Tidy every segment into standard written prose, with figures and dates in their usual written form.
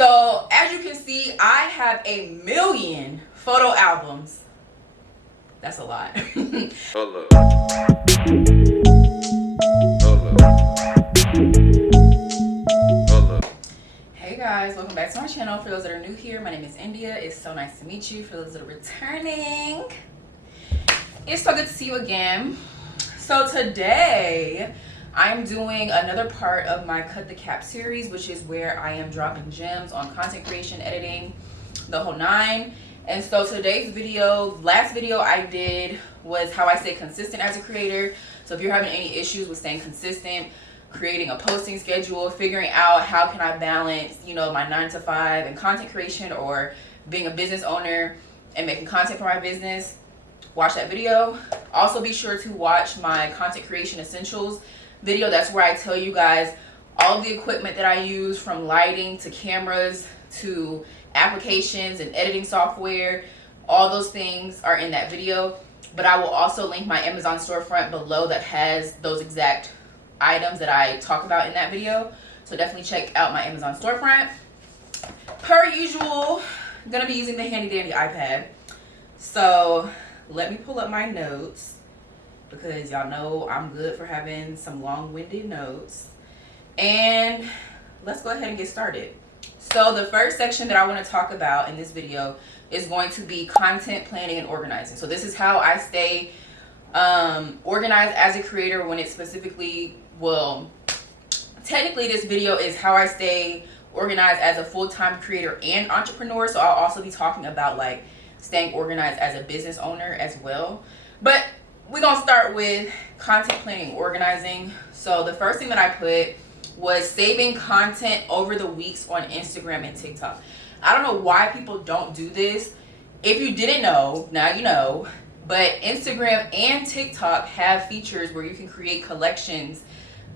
So as you can see, I have a million photo albums. That's a lot. Hold up. Hold up. Hey guys, welcome back to my channel. For those that are new here, my name is India. It's so nice to meet you. For those that are returning, it's so good to see you again. So today I'm doing another part of my Cut the Cap series, which is where I am dropping gems on content creation, editing, the whole nine. And so today's video, last video I did was how I stay consistent as a creator. So if you're having any issues with staying consistent, creating a posting schedule, figuring out how can I balance, you know, my 9 to 5 and content creation, or being a business owner and making content for my business, watch that video. Also be sure to watch my content creation essentials video. That's where I tell you guys all of the equipment that I use, from lighting to cameras to applications and editing software. All those things are in that video, but I will also link my Amazon storefront below that has those exact items that I talk about in that video. So definitely check out my Amazon storefront. Per usual, I'm gonna be using the handy dandy iPad. So let me pull up my notes, because y'all know I'm good for having some long-winded notes. And let's go ahead and get started. So the first section that I want to talk about in this video is going to be content planning and organizing. So this is how I stay organized as a creator when it specifically, well, technically this video is how I stay organized as a full-time creator and entrepreneur. So I'll also be talking about like staying organized as a business owner as well. But we're gonna start with content planning and organizing. So the first thing that I put was saving content over the weeks on Instagram and TikTok. I don't know why people don't do this. If you didn't know, now you know. But Instagram and TikTok have features where you can create collections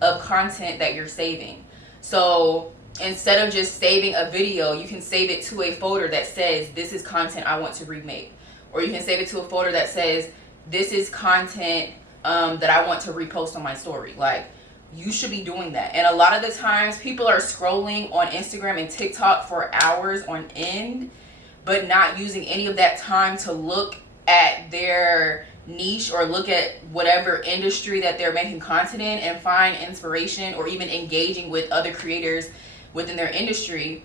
of content that you're saving. So instead of just saving a video, you can save it to a folder that says, this is content I want to remake. Or you can save it to a folder that says, this is content that I want to repost on my story. Like, you should be doing that. And a lot of the times people are scrolling on Instagram and TikTok for hours on end, but not using any of that time to look at their niche or look at whatever industry that they're making content in and find inspiration, or even engaging with other creators within their industry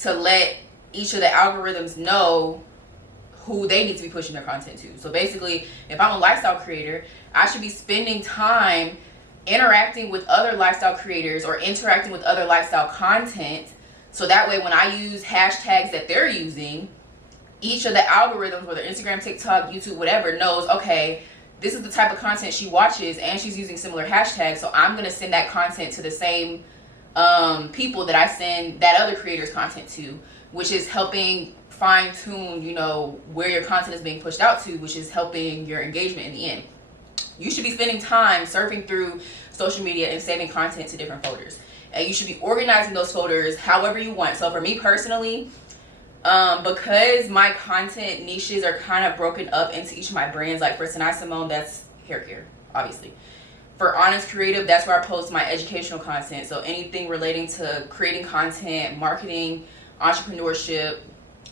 to let each of the algorithms know who they need to be pushing their content to. So basically, if I'm a lifestyle creator, I should be spending time interacting with other lifestyle creators or interacting with other lifestyle content, so that way when I use hashtags that they're using, each of the algorithms, whether Instagram, TikTok, YouTube, whatever, knows, okay, this is the type of content she watches and she's using similar hashtags, so I'm going to send that content to the same people that I send that other creator's content to, which is helping fine-tune, you know, where your content is being pushed out to, which is helping your engagement in the end. You should be spending time surfing through social media and saving content to different folders, and you should be organizing those folders however you want. So for me personally, because my content niches are kind of broken up into each of my brands, like for Synai Symone, that's hair care, obviously. For IANYS Creative, that's where I post my educational content. So anything relating to creating content, marketing, entrepreneurship,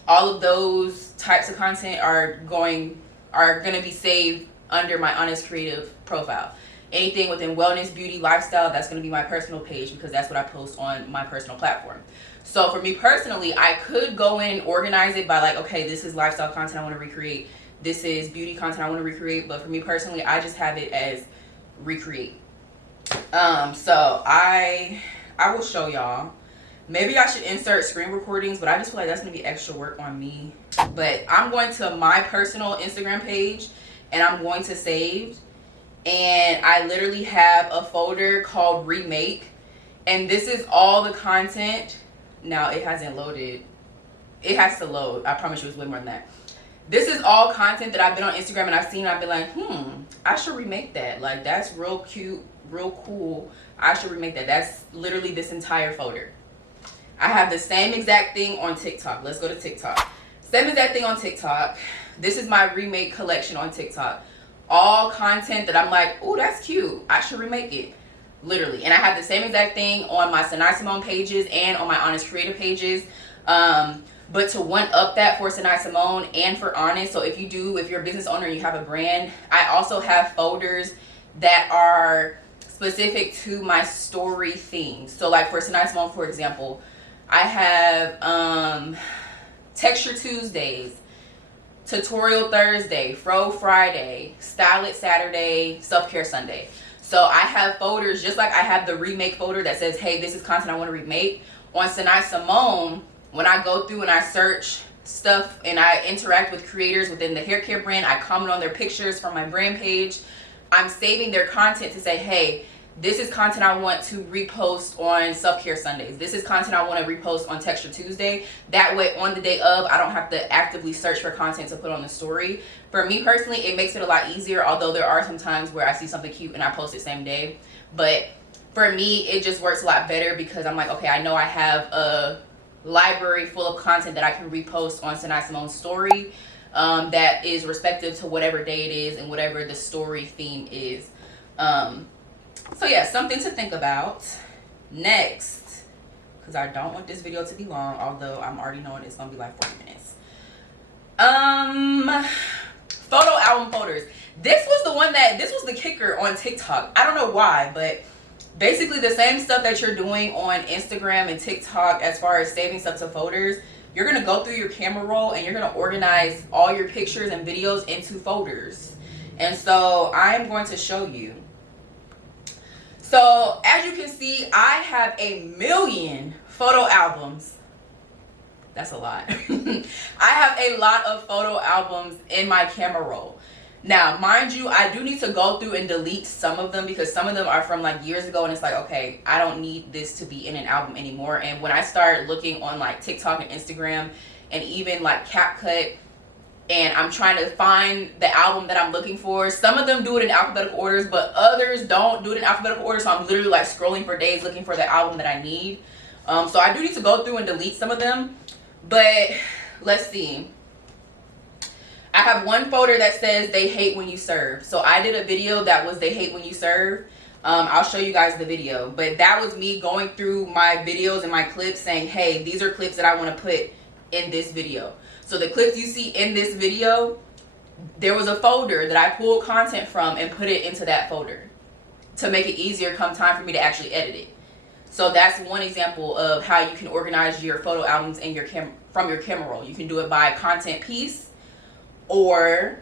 all of those types of content are going to be saved under my IANYS Creative profile. Anything within wellness, beauty, lifestyle, that's going to be my personal page, because that's what I post on my personal platform. So for me personally, I could go in and organize it by like, okay, this is lifestyle content I want to recreate, this is beauty content I want to recreate. But for me personally, I just have it as recreate. So I will show y'all. Maybe I should insert screen recordings, but I just feel like that's gonna be extra work on me. But I'm going to my personal Instagram page and I'm going to save, and I literally have a folder called remake, and this is all the content. Now it hasn't loaded. It has to load. I promise you it's way more than that. This is all content that I've been on Instagram and I've seen, and I've been like, I should remake that. Like, that's real cute, real cool. I should remake that. That's literally this entire folder. I have the same exact thing on TikTok. Let's go to TikTok. Same exact thing on TikTok. This is my remake collection on TikTok. All content that I'm like, oh, that's cute, I should remake it. Literally. And I have the same exact thing on my Synai Symone pages and on my IANYS Creative pages. But to one up that for Synai Symone and for Honest, so if you're a business owner and you have a brand, I also have folders that are specific to my story themes. So like for Synai Symone, for example, I have Texture Tuesdays, Tutorial Thursday, Fro Friday, Style It Saturday, Self-Care Sunday. So I have folders, just like I have the remake folder that says, hey, this is content I want to remake. On Synai Symone, when I go through and I search stuff and I interact with creators within the hair care brand, I comment on their pictures from my brand page. I'm saving their content to say, hey, this is content I want to repost on Self-Care Sundays. This is content I want to repost on Texture Tuesday. That way, on the day of, I don't have to actively search for content to put on the story. For me personally, it makes it a lot easier, although there are some times where I see something cute and I post it same day. But for me, it just works a lot better because I'm like, okay, I know I have a library full of content that I can repost on Synai Symone's story that is respective to whatever day it is and whatever the story theme is. So yeah, something to think about. Next, because I don't want this video to be long, although I'm already knowing it's gonna be like 40 minutes. Photo album folders. This was the kicker on TikTok. I don't know why, but basically the same stuff that you're doing on Instagram and TikTok as far as saving stuff to folders, you're gonna go through your camera roll and you're gonna organize all your pictures and videos into folders. And so I'm going to show you. So as you can see, I have 1 million photo albums. That's a lot. I have a lot of photo albums in my camera roll. Now, mind you, I do need to go through and delete some of them because some of them are from like years ago and it's like, okay, I don't need this to be in an album anymore. And when I start looking on like TikTok and Instagram and even like CapCut, and I'm trying to find the album that I'm looking for, some of them do it in alphabetical orders, but others don't do it in alphabetical order. So I'm literally like scrolling for days looking for the album that I need. So I do need to go through and delete some of them, but let's see. I have one folder that says they hate when you serve. So I did a video that was they hate when you serve. I'll show you guys the video, but that was me going through my videos and my clips saying, hey, these are clips that I want to put in this video. So the clips you see in this video, there was a folder that I pulled content from and put it into that folder to make it easier come time for me to actually edit it. So that's one example of how you can organize your photo albums in your from your camera roll. You can do it by content piece, or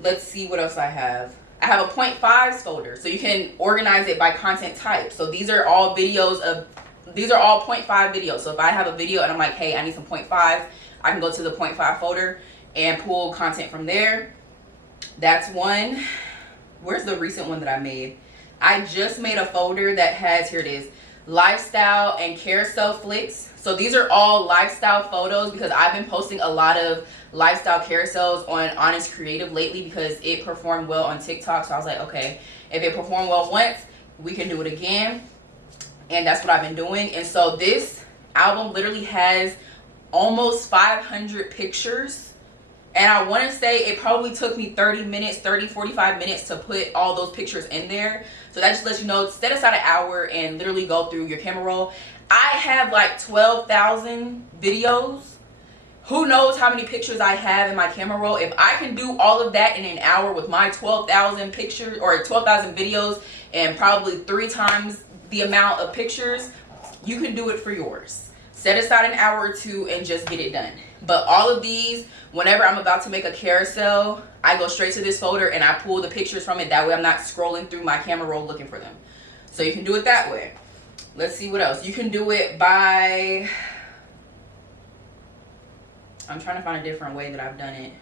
let's see what else I have. I have a 0.5s folder, so you can organize it by content type. So these are all videos of, these are all 0.5 videos. So if I have a video and I'm like, hey, I need some 0.5s, I can go to the 0.5 folder and pull content from there. That's one. Where's the recent one that I made? I just made a folder that has, here it is, lifestyle and carousel flicks. So these are all lifestyle photos because I've been posting a lot of lifestyle carousels on IANYS Creative lately because it performed well on TikTok. So I was like, okay, if it performed well once, we can do it again. And that's what I've been doing. And so this album literally has almost 500 pictures. And I want to say it probably took me 45 minutes to put all those pictures in there. So that just lets you know, set aside an hour and literally go through your camera roll. I have like 12,000 videos. Who knows how many pictures I have in my camera roll. If I can do all of that in an hour with my 12,000 pictures or 12,000 videos and probably 3 times the amount of pictures, you can do it for yours. Set aside an hour or 2 and just get it done. But all of these, whenever I'm about to make a carousel, I go straight to this folder and I pull the pictures from it. That way I'm not scrolling through my camera roll looking for them. So you can do it that way. Let's see what else. You can do it by, I'm trying to find a different way that I've done it.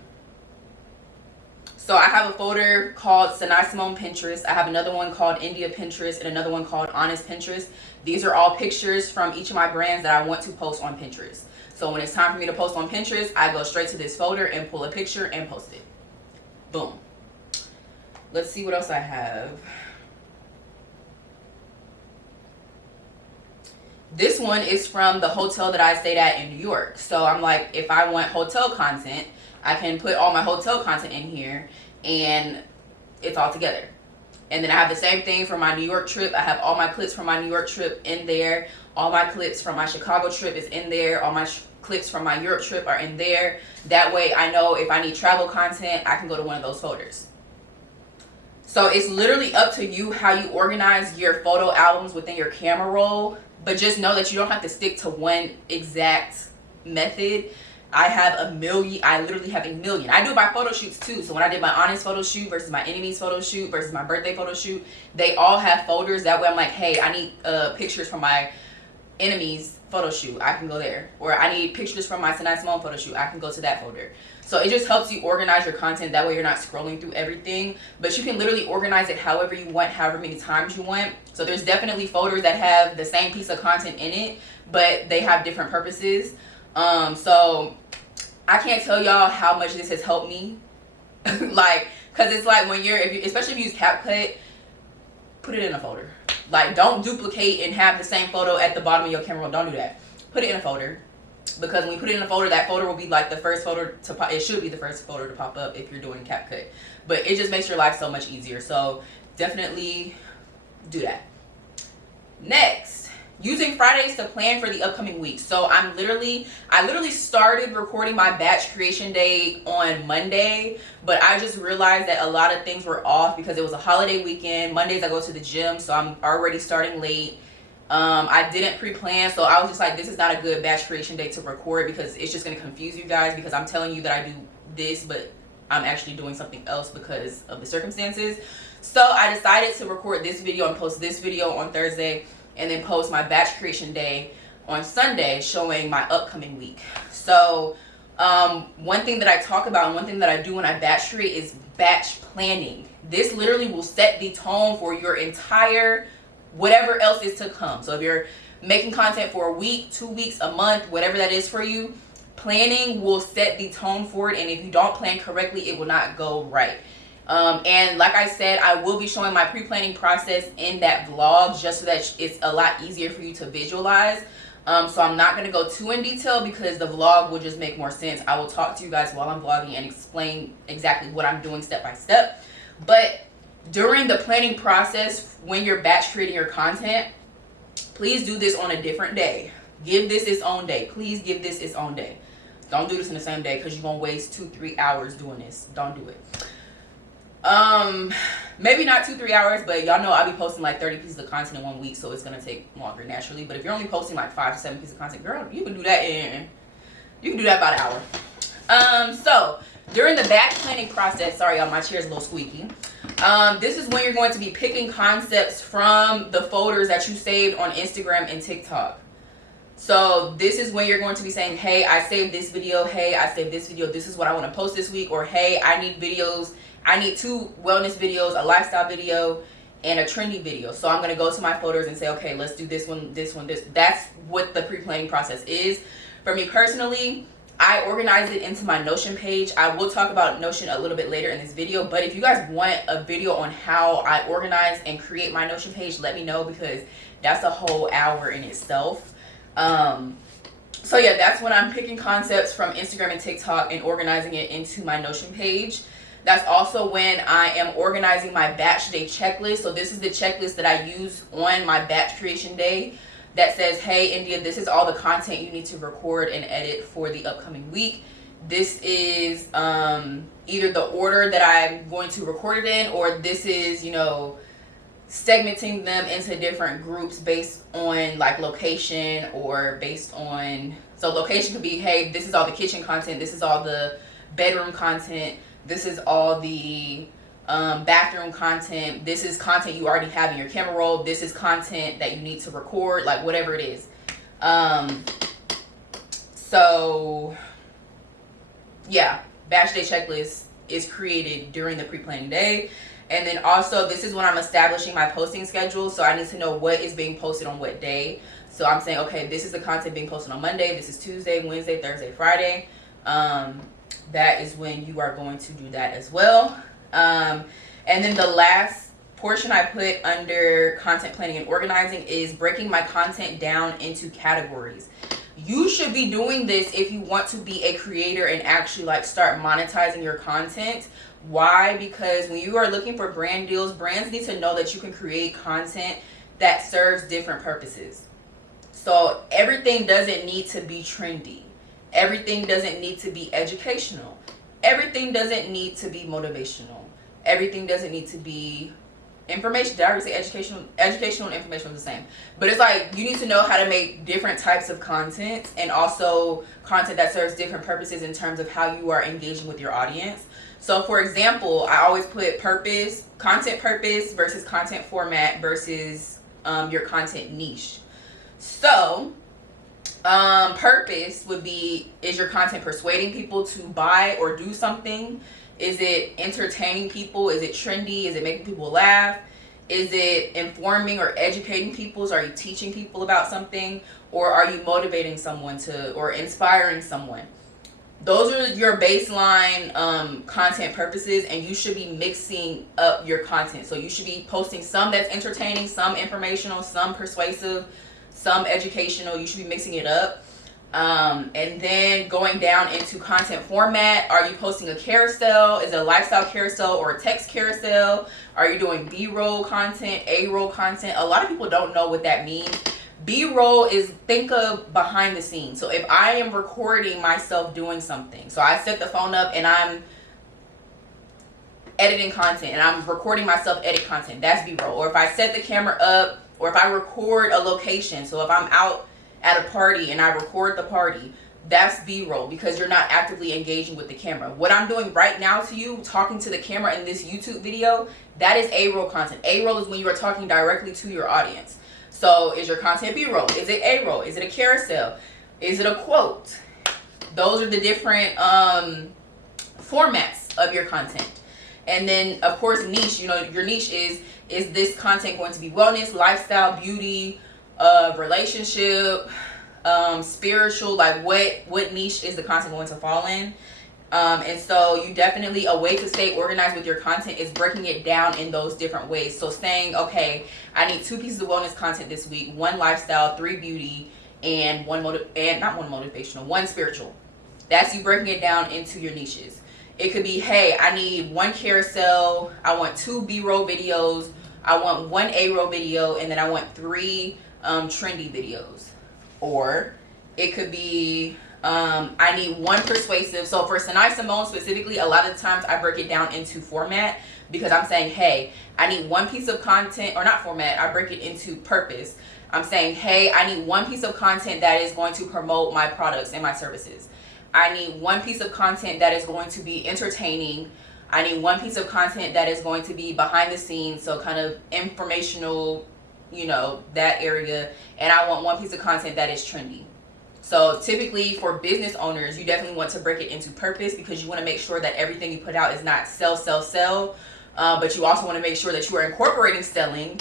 So I have a folder called Synai Symone Pinterest. I have another one called India Pinterest and another one called Honest Pinterest. These are all pictures from each of my brands that I want to post on Pinterest. So when it's time for me to post on Pinterest, I go straight to this folder and pull a picture and post it. Boom. Let's see what else I have. This one is from the hotel that I stayed at in New York. So I'm like, if I want hotel content, I can put all my hotel content in here and it's all together. And then I have the same thing for my New York trip. I have all my clips from my New York trip in there. All my clips from my Chicago trip is in there. All my clips from my Europe trip are in there. That way I know if I need travel content, I can go to one of those folders. So it's literally up to you how you organize your photo albums within your camera roll. But just know that you don't have to stick to one exact method. I have a million. I literally have a million. I do it by photo shoots too. So when I did my IANYS photo shoot versus my ENOMYS photo shoot versus my birthday photo shoot, they all have folders. That way I'm like, hey, I need pictures from my ENOMYS photo shoot. I can go there. Or I need pictures from my Synai Symone photo shoot. I can go to that folder. So it just helps you organize your content. That way you're not scrolling through everything. But you can literally organize it however you want, however many times you want. So there's definitely folders that have the same piece of content in it, but they have different purposes. So I can't tell y'all how much this has helped me. Like, cause it's like when especially if you use CapCut, put it in a folder. Like, don't duplicate and have the same photo at the bottom of your camera roll. Don't do that. Put it in a folder. Because when you put it in a folder, that folder will be like the first folder to pop. It should be the first folder to pop up if you're doing CapCut. But it just makes your life so much easier. So definitely do that. Next, using Fridays to plan for the upcoming week. So I literally started recording my batch creation day on Monday, but I just realized that a lot of things were off because it was a holiday weekend. Mondays I go to the gym, so I'm already starting late. I didn't pre-plan, so I was just like, this is not a good batch creation day to record because it's just going to confuse you guys, because I'm telling you that I do this, but I'm actually doing something else because of the circumstances. So I decided to record this video and post this video on Thursday, and then post my batch creation day on Sunday showing my upcoming week. So one thing that I talk about and one thing that I do when I batch create is batch planning. This literally will set the tone for your entire whatever else is to come. So if you're making content for a week, 2 weeks, a month, whatever that is for you, planning will set the tone for it. And if you don't plan correctly, it will not go right. And like I said, I will be showing my pre-planning process in that vlog just so that it's a lot easier for you to visualize. So I'm not going to go too in detail because the vlog will just make more sense. I will talk to you guys while I'm vlogging and explain exactly what I'm doing step by step. But during the planning process, when you're batch creating your content, please do this on a different day. Give this its own day. Please give this its own day. Don't do this in the same day because you're going to waste 2-3 hours doing this. Don't do it. Maybe not 2-3 hours, but y'all know I'll be posting like 30 pieces of content in 1 week, so it's going to take longer naturally. But if you're only posting like 5 to 7 pieces of content, girl, you can do that about an hour. So during the batch planning process, sorry y'all, my chair is a little squeaky. This is when you're going to be picking concepts from the folders that you saved on Instagram and TikTok. So this is when you're going to be saying, hey, I saved this video. Hey, I saved this video. This is what I want to post this week. Or, hey, I need videos. I need 2 wellness videos, a lifestyle video, and a trendy video. So I'm going to go to my folders and say, okay, let's do this one, this one, this. That's what the pre-planning process is. For me personally, I organize it into my Notion page. I will talk about Notion a little bit later in this video, but if you guys want a video on how I organize and create my Notion page, let me know because that's a whole hour in itself. So yeah, that's when I'm picking concepts from Instagram and TikTok and organizing it into my Notion page. That's also when I am organizing my batch day checklist. So this is the checklist that I use on my batch creation day that says, hey, India, this is all the content you need to record and edit for the upcoming week. This is either the order that I'm going to record it in, or this is, segmenting them into different groups based on like location, or based on, so location could be, hey, this is all the kitchen content, this is all the bedroom content, this is all the bathroom content, this is content you already have in your camera roll, this is content that you need to record, like whatever it is. So yeah, batch day checklist is created during the pre-planning day. And then also, this is when I'm establishing my posting schedule. So I need to know what is being posted on what day. So I'm saying, okay, this is the content being posted on Monday. This is Tuesday, Wednesday, Thursday, Friday. That is when you are going to do that as well. And then the last portion I put under content planning and organizing is breaking my content down into categories. You should be doing this if you want to be a creator and actually like start monetizing your content. Why? Because when you are looking for brand deals, brands need to know that you can create content that serves different purposes. So everything doesn't need to be trendy. Everything doesn't need to be educational. Everything doesn't need to be motivational. Everything doesn't need to be information. Did I already say educational? Educational and informational is the same. But it's like you need to know how to make different types of content, and also content that serves different purposes in terms of how you are engaging with your audience. So for example, I always put content purpose versus content format versus your content niche. So purpose would be, is your content persuading people to buy or do something? Is it entertaining people? Is it trendy? Is it making people laugh? Is it informing or educating people? Are you teaching people about something? Or are you motivating someone or inspiring someone? Those are your baseline content purposes, and you should be mixing up your content. So you should be posting some that's entertaining, some informational, some persuasive, some educational. You should be mixing it up. And then going down into content format, are you posting a carousel? Is it a lifestyle carousel or a text carousel? Are you doing B-roll content, A-roll content? A lot of people don't know what that means. B-roll is, think of behind the scenes. So if I am recording myself doing something, so I set the phone up and I'm editing content and I'm recording myself edit content, that's B-roll. Or if I set the camera up, or if I record a location, so if I'm out at a party and I record the party, that's B-roll, because you're not actively engaging with the camera. What I'm doing right now to you, talking to the camera in this YouTube video, that is A-roll content. A-roll is when you are talking directly to your audience. So is your content B-roll? Is it A-roll? Is it a carousel? Is it a quote? Those are the different formats of your content. And then of course niche, your niche is this content going to be wellness, lifestyle, beauty, relationship, spiritual? Like what niche is the content going to fall in? And so you definitely, a way to stay organized with your content is breaking it down in those different ways. So saying, okay, I need 2 pieces of wellness content this week, 1 lifestyle, 3 beauty, and one motivational, 1 spiritual. That's you breaking it down into your niches. It could be, hey, I need 1 carousel, I want 2 B-roll videos, I want 1 A-roll video, and then I want 3 trendy videos. Or it could be, I need 1 persuasive. So for Symone specifically, a lot of the times I break it down into format, because I'm saying, hey, I need 1 piece of content, or not format, I break it into purpose. I'm saying, hey, I need 1 piece of content that is going to promote my products and my services. I need 1 piece of content that is going to be entertaining. I need 1 piece of content that is going to be behind the scenes, so kind of informational, that area. And I want 1 piece of content that is trendy. So typically for business owners, you definitely want to break it into purpose, because you want to make sure that everything you put out is not sell, but you also want to make sure that you are incorporating selling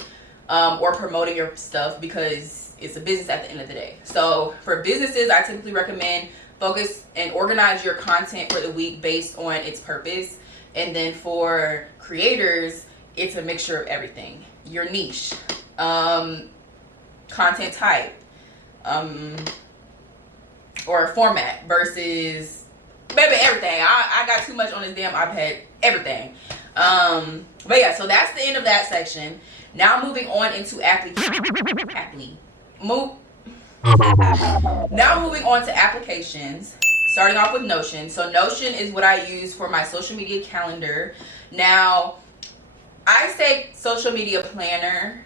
or promoting your stuff, because it's a business at the end of the day. So for businesses, I typically recommend focus and organize your content for the week based on its purpose. And then for creators, it's a mixture of everything. Your niche, content type, or format versus, baby, everything. I got too much on this damn iPad, everything. But yeah, so that's the end of that section. Now moving on into Now moving on to applications, starting off with Notion. So Notion is what I use for my social media calendar. Now, I say social media planner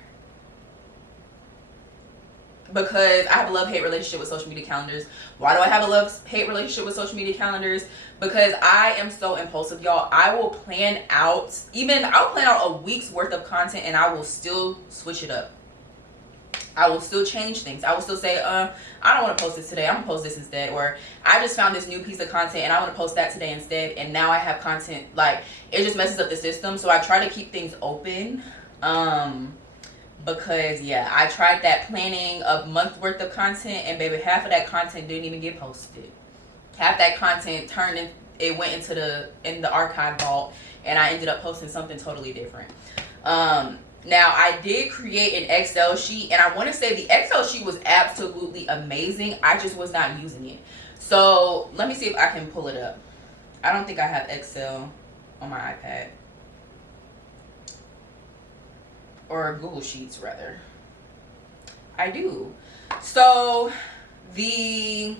because I have a love-hate relationship with social media calendars. Why do I have a love-hate relationship with social media calendars? Because I am so impulsive, y'all. I'll plan out a week's worth of content and I will still switch it up. I will still change things. I will still say, I don't want to post this today. I'm gonna post this instead. Or I just found this new piece of content and I want to post that today instead. And now I have content, like, it just messes up the system. So I try to keep things open. Because yeah, I tried that planning a month worth of content, and baby, half of that content didn't even get posted. Half that content it went into the archive vault, and I ended up posting something totally different. Now, I did create an Excel sheet, and I want to say the Excel sheet was absolutely amazing. I just was not using it. So let me see if I can pull it up. I don't think I have Excel on my iPad. Or Google Sheets, rather. I do. So, this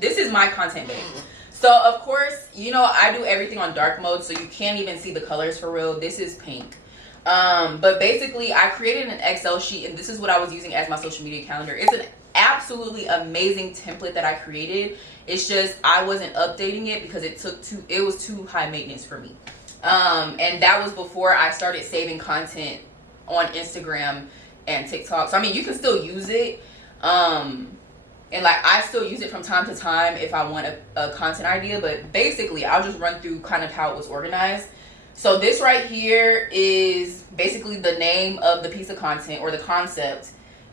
is my content bank. So, of course, you know, I do everything on dark mode, so you can't even see the colors for real. This is pink. But basically, I created an Excel sheet, and this is what I was using as my social media calendar. It's an absolutely amazing template that I created. It's just I wasn't updating it because it was too high maintenance for me. And that was before I started saving content on Instagram and TikTok. So I mean, you can still use it. And like I still use it from time to time if I want a content idea, but basically I'll just run through kind of how it was organized. So this right here is basically the name of the piece of content or the concept.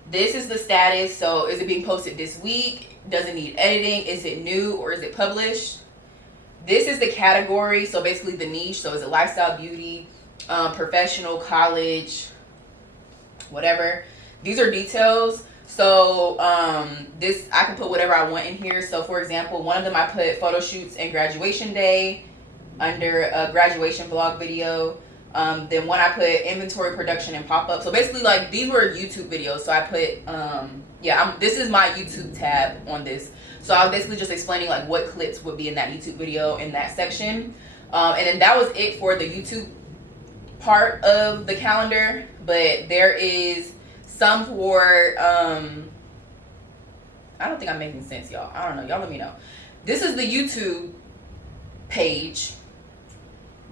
This is the status. So is it being posted this week? Does it need editing? Is it new or is it published? This is the category. So basically the niche. So is it lifestyle, beauty, professional, college, whatever. These are details. So this, I can put whatever I want in here. So for example, one of them I put photo shoots and graduation day under a graduation vlog video. Then one I put inventory, production, and pop-up. So basically like these were YouTube videos. So I put, this is my YouTube tab on this. So I was basically just explaining like what clips would be in that YouTube video in that section. And then that was it for the YouTube part of the calendar. But there is some for, I don't think I'm making sense, y'all. I don't know. Y'all let me know. This is the YouTube page.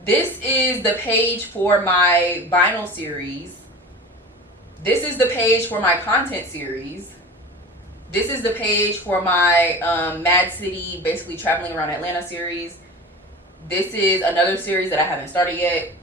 This is the page for my vinyl series. This is the page for my content series. This is the page for my Mad City, basically traveling around Atlanta series. This is another series that I haven't started yet.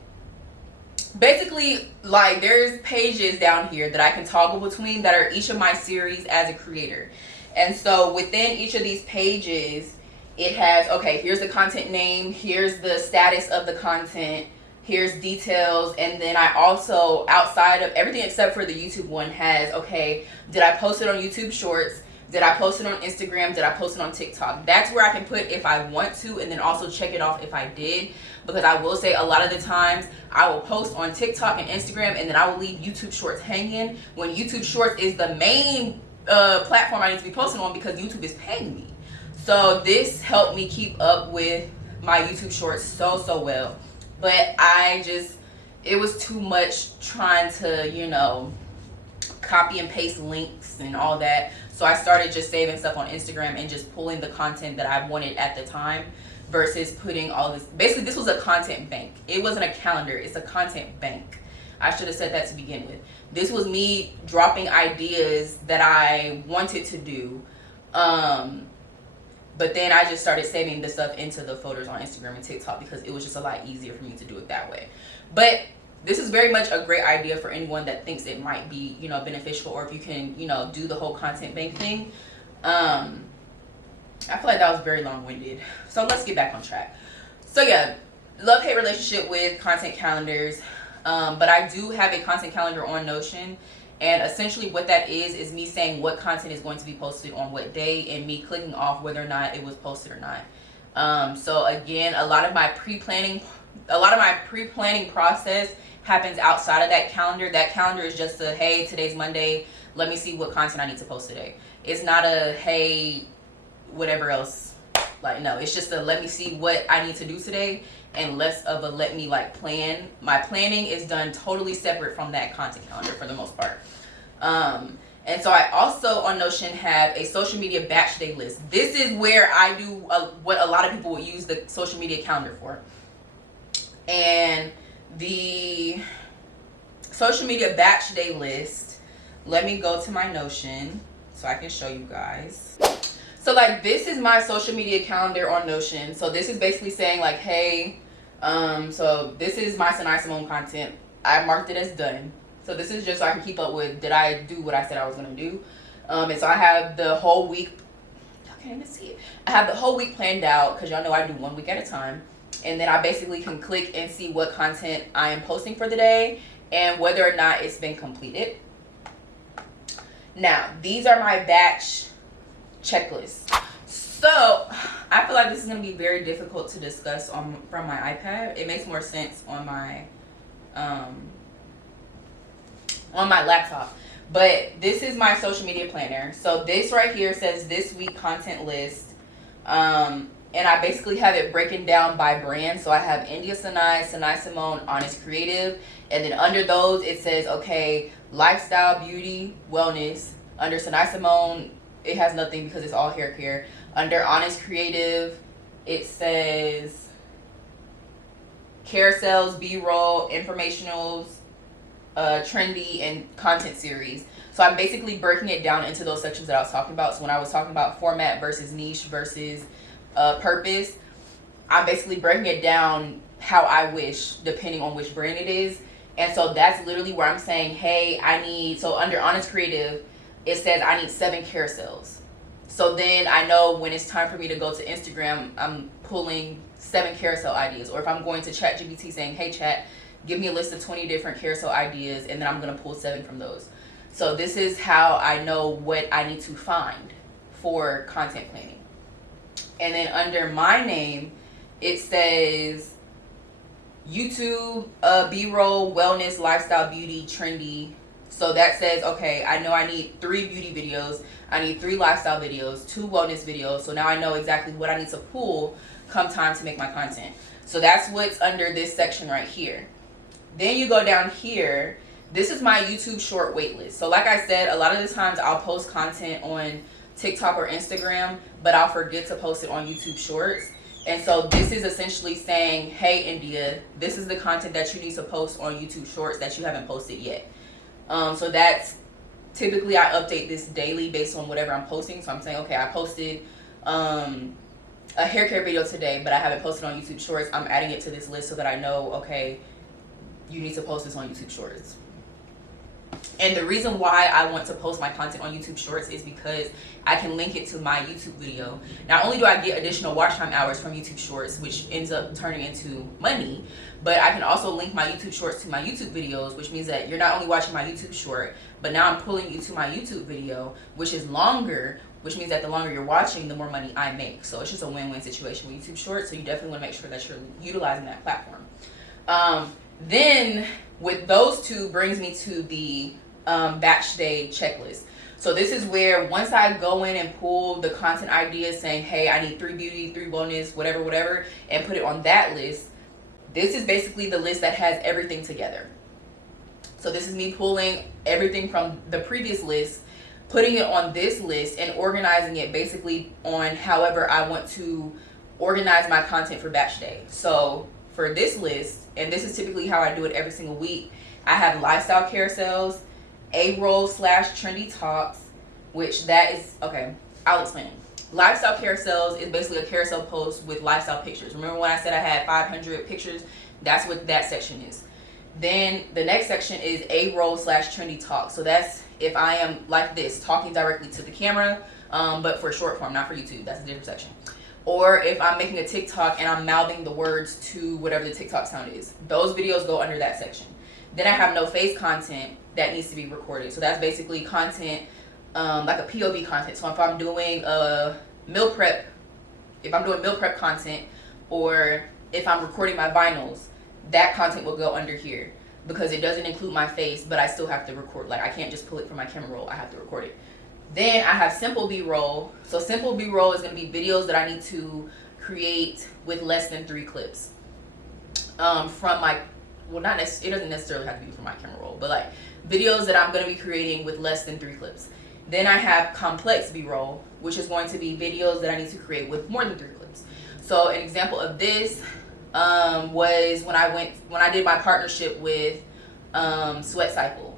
Basically, like there's pages down here that I can toggle between that are each of my series as a creator. And so within each of these pages, it has, okay, here's the content name, here's the status of the content, here's details, and then I also, outside of everything except for the YouTube one, has, okay, did I post it on YouTube Shorts? Did I post it on Instagram? Did I post it on TikTok? That's where I can put if I want to, and then also check it off if I did. Because I will say a lot of the times I will post on TikTok and Instagram, and then I will leave YouTube Shorts hanging when YouTube Shorts is the main platform I need to be posting on because YouTube is paying me. So this helped me keep up with my YouTube Shorts so well. But it was too much trying to, you know, copy and paste links and all that. So I started just saving stuff on Instagram and just pulling the content that I wanted at the time versus putting all this. Basically, this was a content bank. It wasn't a calendar. It's a content bank. I should have said that to begin with. This was me dropping ideas that I wanted to do. But then I just started saving the stuff into the folders on Instagram and TikTok because it was just a lot easier for me to do it that way. But this is very much a great idea for anyone that thinks it might be, you know, beneficial, or if you can, you know, do the whole content bank thing. I feel like that was very long-winded. So let's get back on track. So yeah, love-hate relationship with content calendars. But I do have a content calendar on Notion. And essentially what that is me saying what content is going to be posted on what day and me clicking off whether or not it was posted or not. So again, a lot of my pre-planning process happens outside of that calendar. That calendar is just a, hey, today's Monday, let me see what content I need to post today. It's not a, hey, whatever else. Like, no, it's just a let me see what I need to do today, and less of a let me like plan. My planning is done totally separate from that content calendar for the most part. And so I also on Notion have a social media batch day list. This is where I do what a lot of people would use the social media calendar for. And the social media batch day list, let me go to my Notion so I can show you guys. So like this is my social media calendar on Notion. So this is basically saying like, hey, so this is my Symone content. I marked it as done. So this is just so I can keep up with, did I do what I said I was going to do? And so I have the whole week, y'all can't even see it. I have the whole week planned out because y'all know I do 1 week at a time. And then I basically can click and see what content I am posting for the day and whether or not it's been completed. Now, these are my batch checklists. So I feel like this is going to be very difficult to discuss from my iPad. It makes more sense on my laptop. But this is my social media planner. So this right here says this week content list. And I basically have it breaking down by brand. So I have India Synai, Symone, IANYS Creative. And then under those, it says, okay, lifestyle, beauty, wellness. Under Synai Symone, it has nothing because it's all hair care. Under IANYS Creative, it says carousels, B-roll, informationals, trendy, and content series. So I'm basically breaking it down into those sections that I was talking about. So when I was talking about format versus niche versus purpose, I'm basically breaking it down how I wish, depending on which brand it is. And so that's literally where I'm saying, hey, I need, so under IANYS Creative, it says I need 7 carousels. So then I know when it's time for me to go to Instagram, I'm pulling 7 carousel ideas. Or if I'm going to ChatGPT saying, hey chat, give me a list of 20 different carousel ideas, and then I'm going to pull 7 from those. So this is how I know what I need to find for content planning. And then under my name, it says YouTube, B-roll, wellness, lifestyle, beauty, trendy. So that says, okay, I know I need 3 beauty videos. I need 3 lifestyle videos, 2 wellness videos. So now I know exactly what I need to pull come time to make my content. So that's what's under this section right here. Then you go down here. This is my YouTube short waitlist. So like I said, a lot of the times I'll post content on TikTok or Instagram, but I'll forget to post it on YouTube shorts. And so this is essentially saying, hey India, this is the content that you need to post on YouTube shorts that you haven't posted yet. So that's typically I update this daily based on whatever I'm posting. So I'm saying, okay, I posted a hair care video today, but I haven't posted on YouTube shorts. I'm adding it to this list so that I know, okay, you need to post this on YouTube shorts. And the reason why I want to post my content on YouTube shorts is because I can link it to my YouTube video. Not only do I get additional watch time hours from YouTube shorts, which ends up turning into money, but I can also link my YouTube shorts to my YouTube videos, which means that you're not only watching my YouTube short, but now I'm pulling you to my YouTube video, which is longer, which means that the longer you're watching, the more money I make. So it's just a win-win situation with YouTube shorts. So you definitely want to make sure that you're utilizing that platform. Then with those two brings me to the batch day checklist. So this is where once I go in and pull the content ideas saying, hey, I need 3 beauty, 3 wellness, whatever, and put it on that list, this is basically the list that has everything together. So this is me pulling everything from the previous list, putting it on this list, and organizing it basically on however I want to organize my content for batch day. So for this list, and this is typically how I do it every single week, I have lifestyle carousels, A-roll / trendy talks, which that is, okay, I'll explain. Lifestyle carousels is basically a carousel post with lifestyle pictures. Remember when I said I had 500 pictures? That's what that section is. Then the next section is A-roll / trendy talk. So that's if I am like this, talking directly to the camera, but for short form, not for YouTube. That's a different section. Or if I'm making a TikTok and I'm mouthing the words to whatever the TikTok sound is. Those videos go under that section. Then I have no face content that needs to be recorded. So that's basically content, like a POV content. So if I'm doing meal prep, if I'm doing meal prep content, or if I'm recording my vinyls, that content will go under here because it doesn't include my face, but I still have to record. Like I can't just pull it from my camera roll. I have to record it. Then I have simple B-roll. So simple B-roll is going to be videos that I need to create with less than 3 clips from my, well, not necessarily, it doesn't necessarily have to be from my camera roll, but like videos that I'm going to be creating with less than 3 clips. Then I have complex B-roll, which is going to be videos that I need to create with more than 3 clips. So an example of this was when I did my partnership with Sweat Cycle.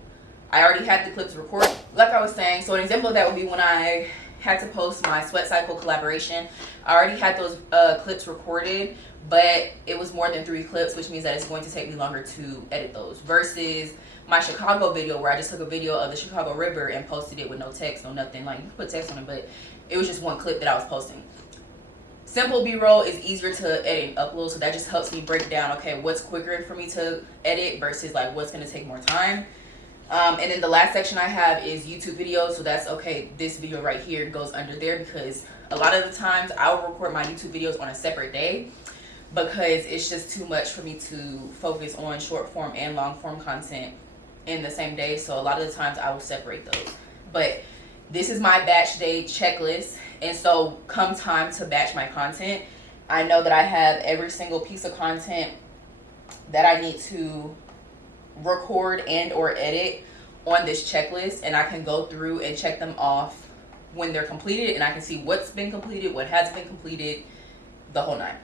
I already had the clips recorded, like I was saying. So an example of that would be when I had to post my Sweat Cycle collaboration. I already had those clips recorded, but it was more than 3 clips, which means that it's going to take me longer to edit those. Versus my Chicago video, where I just took a video of the Chicago River and posted it with no text, no nothing. Like, you can put text on it, but it was just 1 clip that I was posting. Simple B-roll is easier to edit and upload, so that just helps me break down, okay, what's quicker for me to edit versus like what's going to take more time. And then the last section I have is YouTube videos. So that's, okay, this video right here goes under there because A lot of the times I will record my YouTube videos on a separate day because it's just too much for me to focus on short form and long form content in the same day. So a lot of the times I will separate those. But this is my batch day checklist. And so come time to batch my content, I know that I have every single piece of content that I need to record and or edit on this checklist, and I can go through and check them off when they're completed, and I can see what's been completed, what has been completed, the whole nine.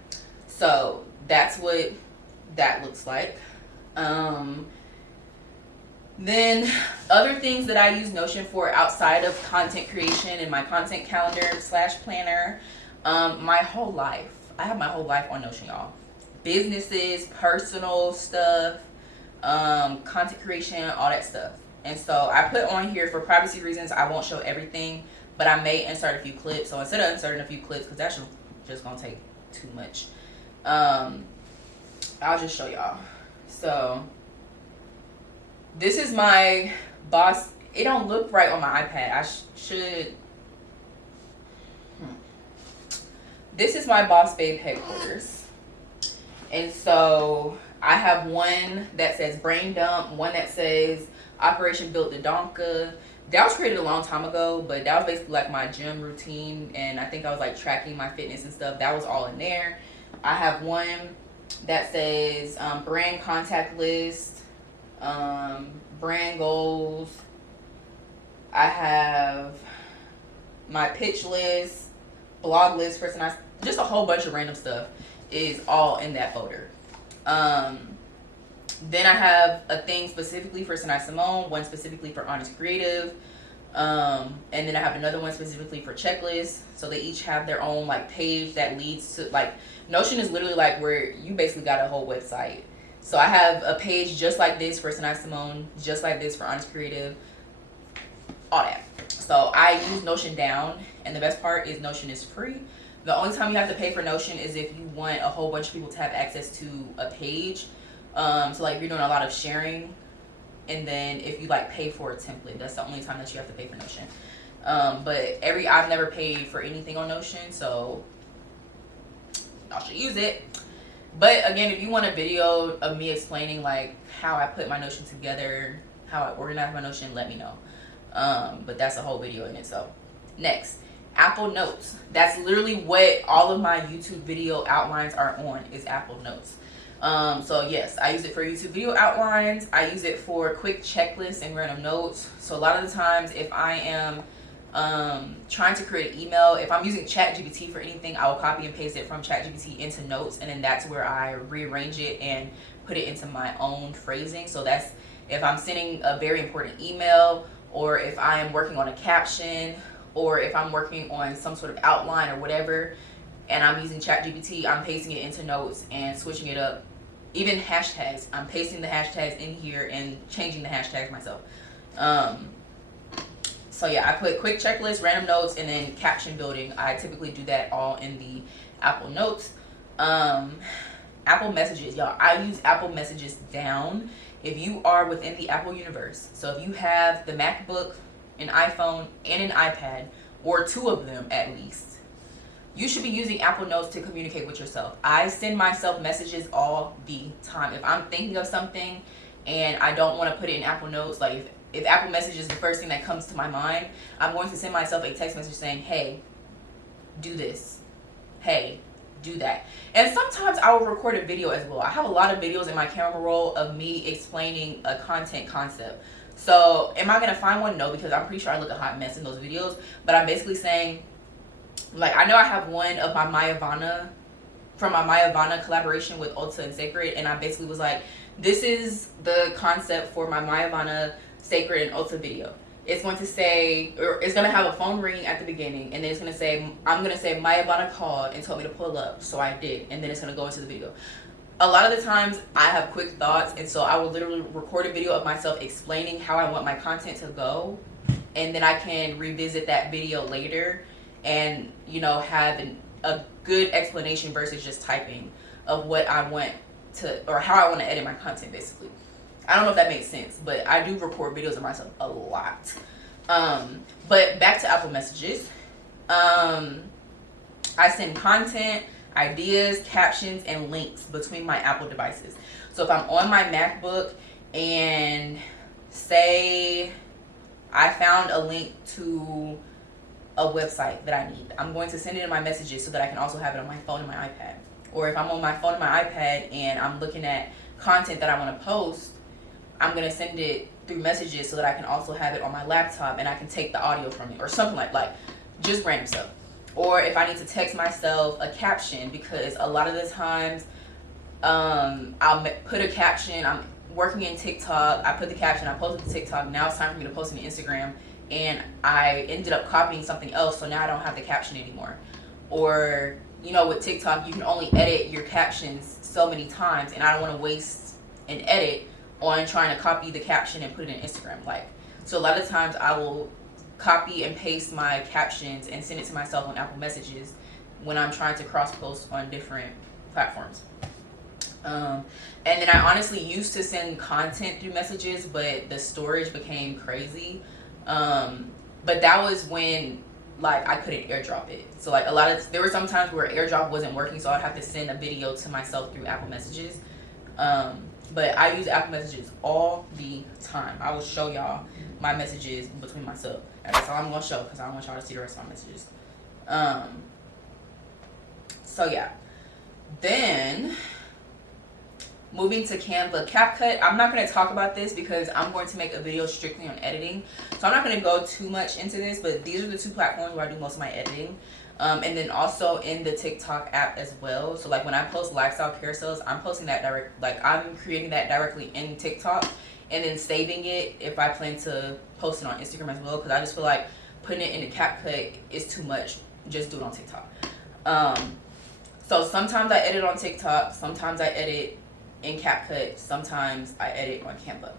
So that's what that looks like. Then other things that I use Notion for outside of content creation and my content calendar / planner, my whole life. I have my whole life on Notion, y'all. Businesses, personal stuff, content creation, all that stuff. And so I put on here, for privacy reasons, I won't show everything, but I may insert a few clips. So instead of inserting a few clips, because that's just gonna take too much, I'll just show y'all. So this is my boss. It don't look right on my iPad. I should. This is my Boss Babe headquarters. And so I have one that says brain dump, one that says Operation Built the Donka. That was created a long time ago, but that was basically like my gym routine, and I think I was like tracking my fitness and stuff. That was all in there. I have one that says brand contact list, brand goals. I have my pitch list, blog list for Synai, just a whole bunch of random stuff is all in that folder. Then I have a thing specifically for Symone, one specifically for IANYS Creative, and then I have another one specifically for checklists. So they each have their own like page that leads to, like, Notion is literally like where you basically got a whole website. So I have a page just like this for Symone, just like this for IANYS Creative, all that. So I use Notion down, and the best part is Notion is free. The only time you have to pay for Notion is if you want a whole bunch of people to have access to a page. So like if you're doing a lot of sharing, and then if you like pay for a template, that's the only time that you have to pay for Notion. But I've never paid for anything on Notion, so I should use it. But again, if you want a video of me explaining like how I put my Notion together, how I organize my Notion, let me know. But that's a whole video in it. So next, Apple Notes. That's literally what all of my YouTube video outlines are on, is Apple Notes. So yes, I use it for YouTube video outlines. I use it for quick checklists and random notes. So a lot of the times if I am trying to create an email, if I'm using ChatGPT for anything, I will copy and paste it from ChatGPT into notes, and then that's where I rearrange it and put it into my own phrasing. So that's if I'm sending a very important email, or if I am working on a caption, or if I'm working on some sort of outline or whatever, and I'm using ChatGPT, I'm pasting it into notes and switching it up. Even hashtags, I'm pasting the hashtags in here and changing the hashtags myself. So yeah, I put quick checklist, random notes, and then caption building. I typically do that all in the Apple Notes. Apple Messages, y'all. I use Apple Messages down. If you are within the Apple universe, so if you have the MacBook, an iPhone, and an iPad, or two of them at least, you should be using Apple Notes to communicate with yourself. I send myself messages all the time. If I'm thinking of something and I don't want to put it in Apple Notes, like if Apple Message is the first thing that comes to my mind, I'm going to send myself a text message saying, hey, do this. Hey, do that. And sometimes I will record a video as well. I have a lot of videos in my camera roll of me explaining a content concept. So am I going to find one? No, because I'm pretty sure I look a hot mess in those videos. But I'm basically saying, like, I know I have one of my Mayavana, from my Mayavana collaboration with Ulta and Sacred, and I basically was like, this is the concept for my Mayavana, Sacred, and Ulta video. It's going to say, or it's going to have a phone ringing at the beginning, and then it's going to say, I'm going to say Mayavana called and told me to pull up, so I did, and then it's going to go into the video. A lot of the times I have quick thoughts, and so I will literally record a video of myself explaining how I want my content to go, and then I can revisit that video later and, you know, have a good explanation versus just typing of what I want to, or how I want to edit my content, basically. I don't know if that makes sense, but I do record videos of myself a lot. But back to Apple Messages. I send content, ideas, captions, and links between my Apple devices. So if I'm on my MacBook and say I found a link to a website that I need, I'm going to send it in my messages so that I can also have it on my phone and my iPad. Or if I'm on my phone and my iPad and I'm looking at content that I want to post, I'm going to send it through messages so that I can also have it on my laptop and I can take the audio from it or something like just random stuff. Or if I need to text myself a caption, because a lot of the times I'll put a caption. I'm working in TikTok, I put the caption, I posted to TikTok, now it's time for me to post it on Instagram, and I ended up copying something else, so now I don't have the caption anymore. Or, you know, with TikTok, you can only edit your captions so many times, and I don't want to waste an edit on trying to copy the caption and put it in Instagram. Like, so a lot of times I will copy and paste my captions and send it to myself on Apple Messages when I'm trying to cross post on different platforms. And then I honestly used to send content through messages, but the storage became crazy. But that was when like I couldn't airdrop it. So like there were some times where airdrop wasn't working, so I'd have to send a video to myself through Apple Messages. But I use Apple Messages all the time. I will show y'all my messages between myself. And that's all I'm gonna show because I don't want y'all to see the rest of my messages. So yeah. Then moving to Canva, CapCut. I'm not going to talk about this because I'm going to make a video strictly on editing. So I'm not going to go too much into this, but these are the two platforms where I do most of my editing. And then also in the TikTok app as well. So like when I post lifestyle carousels, I'm posting that I'm creating that directly in TikTok and then saving it if I plan to post it on Instagram as well. Because I just feel like putting it into CapCut is too much. Just do it on TikTok. So sometimes I edit on TikTok. Sometimes I edit in CapCut, sometimes I edit on Canva.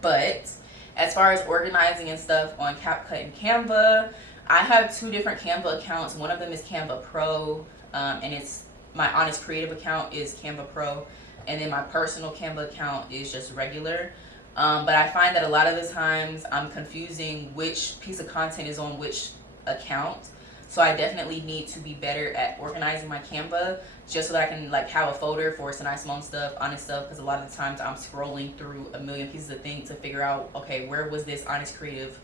But as far as organizing and stuff on CapCut and Canva, I have two different Canva accounts. One of them is Canva Pro, and it's my IANYS Creative account is Canva Pro, and then my personal Canva account is just regular. But I find that a lot of the times I'm confusing which piece of content is on which account. So I definitely need to be better at organizing my Canva just so that I can like have a folder for Synai Symone stuff, IANYS stuff, because a lot of the times I'm scrolling through a million pieces of things to figure out, okay, where was this IANYS Creative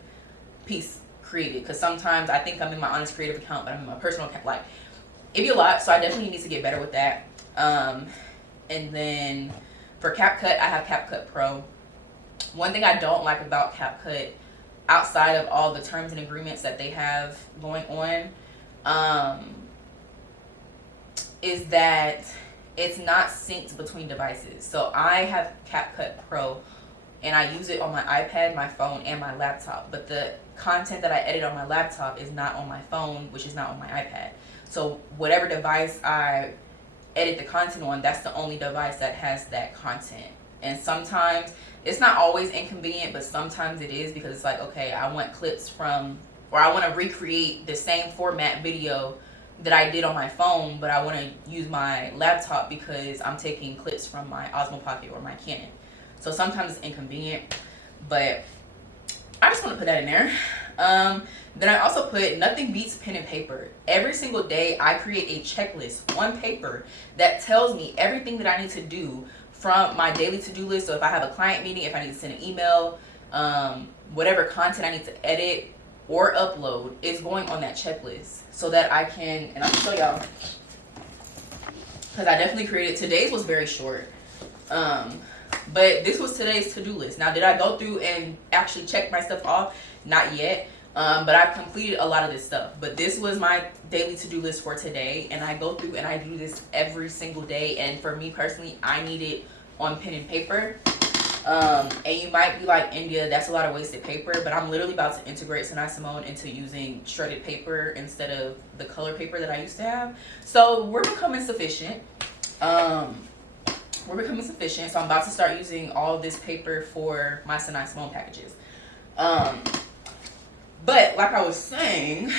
piece created? Because sometimes I think I'm in my IANYS Creative account, but I'm in my personal account. Like, it'd be a lot, so I definitely need to get better with that. And then for CapCut, I have CapCut Pro. One thing I don't like about CapCut, outside of all the terms and agreements that they have going on, is that it's not synced between devices. So I have CapCut Pro and I use it on my iPad, my phone, and my laptop, but the content that I edit on my laptop is not on my phone, which is not on my iPad. So whatever device I edit the content on, that's the only device that has that content. And sometimes it's not always inconvenient, but sometimes it is, because it's like, okay, I want clips from, or I want to recreate the same format video that I did on my phone, but I want to use my laptop because I'm taking clips from my Osmo Pocket or my Canon. So sometimes it's inconvenient, but I just want to put that in there. Then I also put nothing beats pen and paper. Every single day I create a checklist on paper that tells me everything that I need to do from my daily to-do list. So if I have a client meeting, if I need to send an email, whatever content I need to edit or upload is going on that checklist so that I can, and I'll show y'all, because I definitely created, today's was very short, but this was today's to-do list. Now, did I go through and actually check my stuff off? Not yet, but I've completed a lot of this stuff. But this was my daily to-do list for today, and I go through and I do this every single day. And for me personally, I need it on pen and paper. And you might be like, India, that's a lot of wasted paper, but I'm literally about to integrate Synai Symone into using shredded paper instead of the color paper that I used to have. So we're becoming sufficient. So I'm about to start using all this paper for my Synai Symone packages. But like I was saying,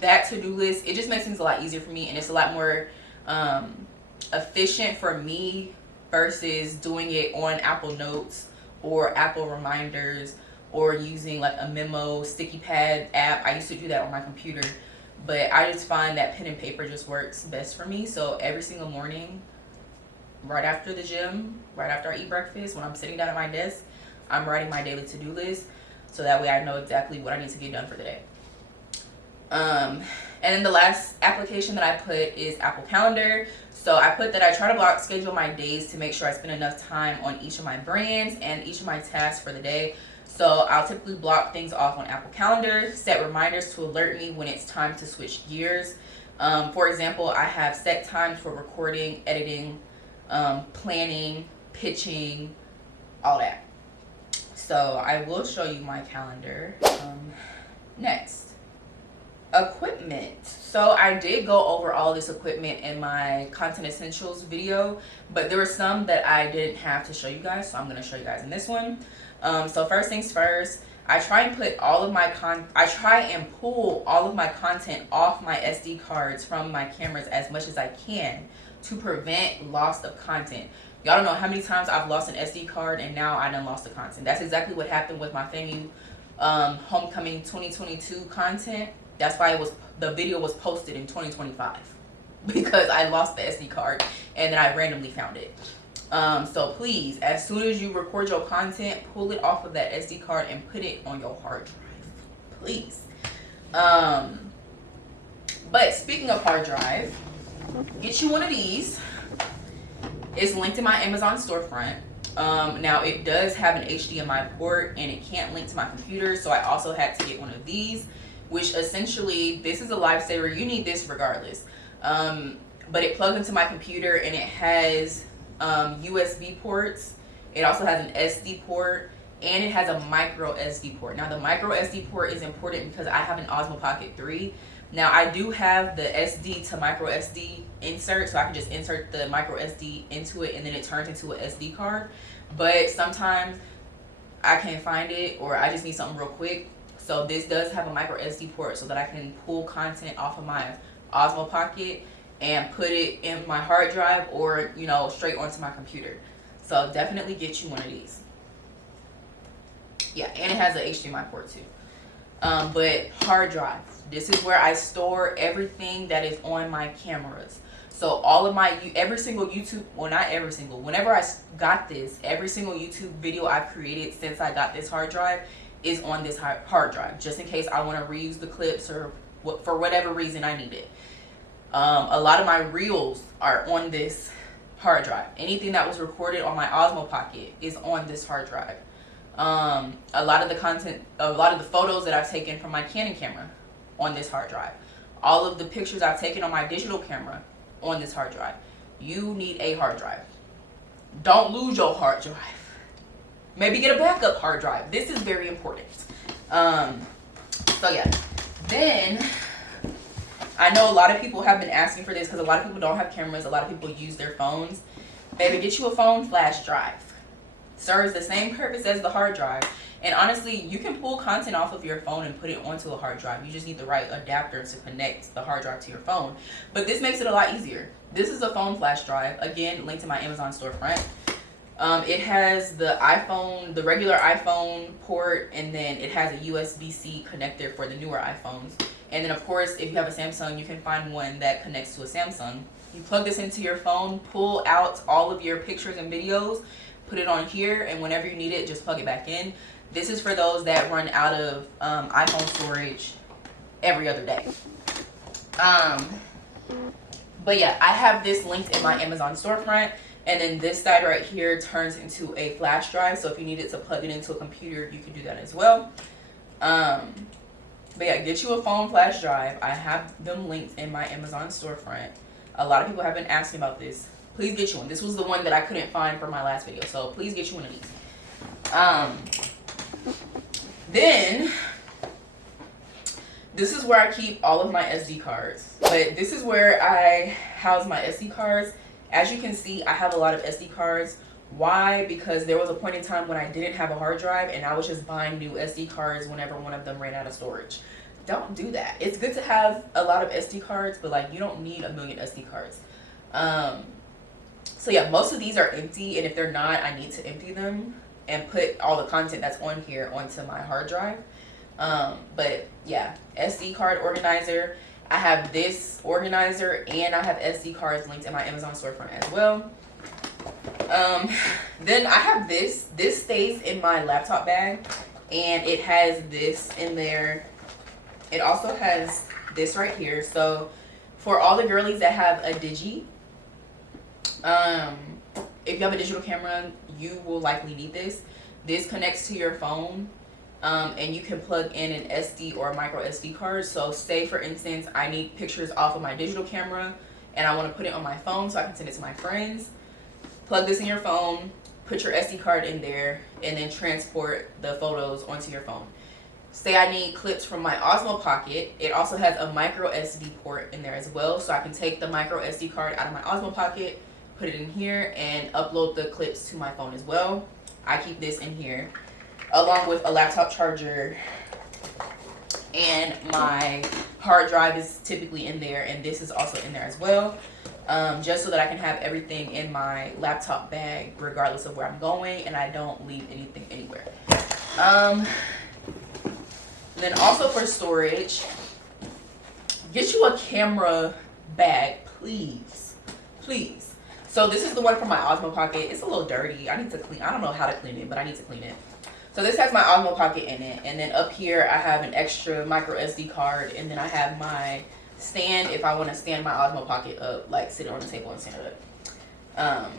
that to-do list, it just makes things a lot easier for me, and it's a lot more efficient for me versus doing it on Apple Notes or Apple Reminders or using like a memo sticky pad app. I used to do that on my computer. but I just find that pen and paper just works best for me. So every single morning, right after the gym, right after I eat breakfast, when I'm sitting down at my desk, I'm writing my daily to-do list, so that way I know exactly what I need to get done for the day. And then the last application that I put is Apple Calendar. So I put that I try to block schedule my days to make sure I spend enough time on each of my brands and each of my tasks for the day. So I'll typically block things off on Apple Calendar, set reminders to alert me when it's time to switch gears. For example, I have set times for recording, editing, planning, pitching, all that. So I will show you my calendar next. Equipment. So I did go over all this equipment in my content essentials video, but there were some that I didn't have to show you guys, so I'm going to show you guys in this one. So first things first, I try and pull all of my content off my SD cards from my cameras as much as I can to prevent loss of content. Y'all don't know how many times I've lost an SD card and now I done lost the content. That's exactly what happened with my FAMU Homecoming 2022 content. That's why the video was posted in 2025, because I lost the SD card and then I randomly found it. So please, as soon as you record your content, pull it off of that SD card and put it on your hard drive, please. But speaking of hard drive, get you one of these. It's linked in my Amazon storefront. Now it does have an HDMI port and it can't link to my computer, so I also had to get one of these, which essentially, this is a lifesaver. You need this regardless. But it plugs into my computer and it has USB ports. It also has an SD port and it has a micro SD port. Now the micro SD port is important because I have an Osmo Pocket 3. Now I do have the SD to micro SD insert, so I can just insert the micro SD into it and then it turns into an SD card. But sometimes I can't find it or I just need something real quick. So this does have a micro SD port so that I can pull content off of my Osmo Pocket and put it in my hard drive or, you know, straight onto my computer. So definitely get you one of these. Yeah, and it has an HDMI port too. But hard drive, this is where I store everything that is on my cameras. So all of my, every single YouTube, well not every single, whenever I got this, every single YouTube video I've created since I got this hard drive is on this hard drive, just in case I want to reuse the clips or for whatever reason I need it. A lot of my reels are on this hard drive. Anything that was recorded on my Osmo Pocket is on this hard drive. A lot of the content, a lot of the photos that I've taken from my Canon camera on this hard drive. All of the pictures I've taken on my digital camera on this hard drive. You need a hard drive. Don't lose your hard drive. Maybe get a backup hard drive. This is very important. So yeah. Then, I know a lot of people have been asking for this because a lot of people don't have cameras. A lot of people use their phones. Baby, get you a phone flash drive. Serves the same purpose as the hard drive. And honestly, you can pull content off of your phone and put it onto a hard drive. You just need the right adapter to connect the hard drive to your phone. But this makes it a lot easier. This is a phone flash drive. Again, linked to my Amazon storefront. It has the iPhone, the regular iPhone port, and then it has a USB-C connector for the newer iPhones. And then of course, if you have a Samsung, you can find one that connects to a Samsung. You plug this into your phone, pull out all of your pictures and videos, put it on here, and whenever you need it, just plug it back in. This is for those that run out of iPhone storage every other day. But yeah, I have this linked in my Amazon storefront. And then this side right here turns into a flash drive. So if you needed to plug it into a computer, you can do that as well. But yeah, get you a phone flash drive. I have them linked in my Amazon storefront. A lot of people have been asking about this. Please get you one. This was the one that I couldn't find for my last video. So please get you one of these. Then, this is where I keep all of my SD cards. But this is where I house my SD cards. As you can see, I have a lot of SD cards. Why? Because there was a point in time when I didn't have a hard drive and I was just buying new SD cards whenever one of them ran out of storage. Don't do that. It's good to have a lot of SD cards, but like you don't need a million SD cards. So yeah, most of these are empty, and if they're not, I need to empty them and put all the content that's on here onto my hard drive. But yeah, SD card organizer. I have this organizer, and I have SD cards linked in my Amazon storefront as well. Then I have this. This stays in my laptop bag, and it has this in there. It also has this right here. So for all the girlies that have a digi, if you have a digital camera, you will likely need this. This connects to your phone, and you can plug in an SD or a micro SD card. So say for instance, I need pictures off of my digital camera and I want to put it on my phone so I can send it to my friends. Plug this in your phone, put your SD card in there, and then transport the photos onto your phone. Say I need clips from my Osmo Pocket. It also has a micro SD port in there as well, so I can take the micro SD card out of my Osmo Pocket, put it in here, and upload the clips to my phone as well. I keep this in here along with a laptop charger, and my hard drive is typically in there, and this is also in there as well, just so that I can have everything in my laptop bag regardless of where I'm going, and I don't leave anything anywhere. Then also for storage, get you a camera bag, please. So this is the one from my Osmo Pocket. It's a little dirty. I need to clean. I don't know how to clean it, but I need to clean it. So this has my Osmo Pocket in it, and then up here I have an extra micro SD card, and then I have my stand if I want to stand my Osmo Pocket up, like sit it on the table and stand it up.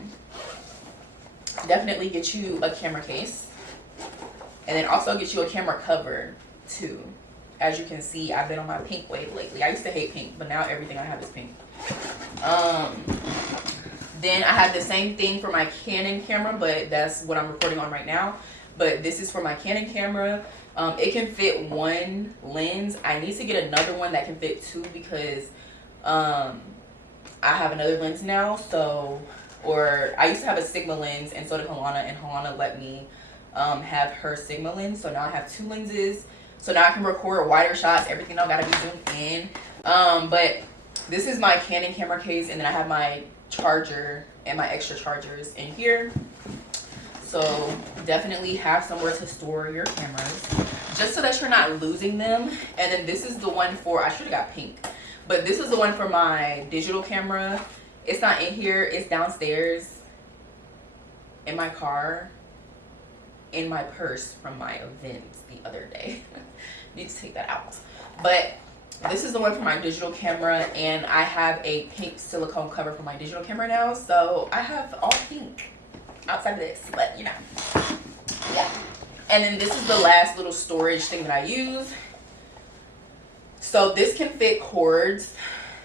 Definitely get you a camera case, and then also get you a camera cover too. As you can see, I've been on my pink wave lately. I used to hate pink, but now everything I have is pink. Then I have the same thing for my Canon camera, but that's what I'm recording on right now. But this is for my Canon camera. It can fit one lens. I need to get another one that can fit two because I have another lens now. So, or I used to have a Sigma lens, and so did Halana, and Halana let me have her Sigma lens. So now I have two lenses. So now I can record wider shots. Everything I gotta be zoomed in. But this is my Canon camera case, and then I have my charger and my extra chargers in here. So definitely have somewhere to store your cameras just so that you're not losing them. And then this is the one for, I should have got pink, but this is the one for my digital camera. It's not in here, it's downstairs in my car, in my purse from my event the other day. Need to take that out. But this is the one for my digital camera, and I have a pink silicone cover for my digital camera now. So I have all pink outside of this, but you know, yeah. And then this is the last little storage thing that I use. So this can fit cords.